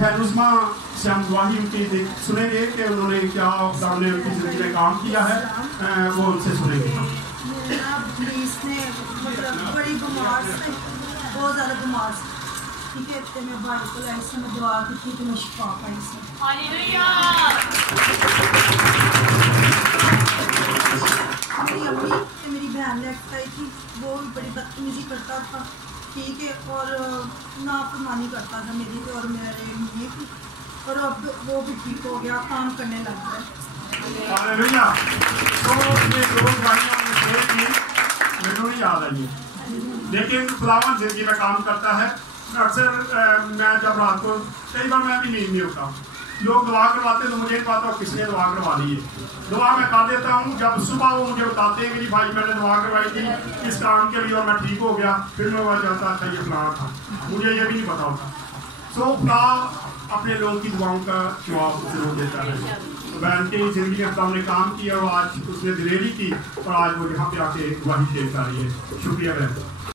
फैनुज़मा से हम गवाही उनकी सुनेंगे कि उन्होंने क्या सामने उनकी ज़िंदगी में काम किया है, वो उनसे सुनेंगे। मेरा पुलिस ने मतलब बड़ी बीमार से, बहुत ज़्यादा बीमार से, ठीक है, तो मैं भाई को लाई से मैं दुआ की थी कि मैं शिफा पाई से। हालेलुया। मेरी अम्मी और मेरी बहन लेकर आई थी, वो भी बड़ी बदतमीजी करता था, ठीक है, और नाफरमानी करता था मेरी और मेरे मम्मी की, और अब वो भी ठीक हो गया, काम करने लग गया। हालेलुया। तो ये दो भाइयों ने शेयर की, मेरे नहीं याद आई, लेकिन खुदावंद जिंदगी में काम करता है। अक्सर मैं जब रात को, कई बार मैं भी नींद नहीं होता, लोग दुआ करवाते तो मुझे नहीं पता किसने दुआ करवा दी है। दुआ मैं कर देता हूँ, जब सुबह वो मुझे बताते हैं कि भाई मैंने दुआ करवाई थी इस काम के लिए और मैं ठीक हो गया, फिर मैं वह जाता था ये फलाना था, मुझे ये भी नहीं पता होता। सो खुदा अपने लोगों की दुआओं का जवाब जरूर देता है। तो बहन की जिंदगी में हमने काम किया और आज उसने दिलेरी की और आज वो यहाँ पे आके गवाही दे पा रही है। शुक्रिया बहन।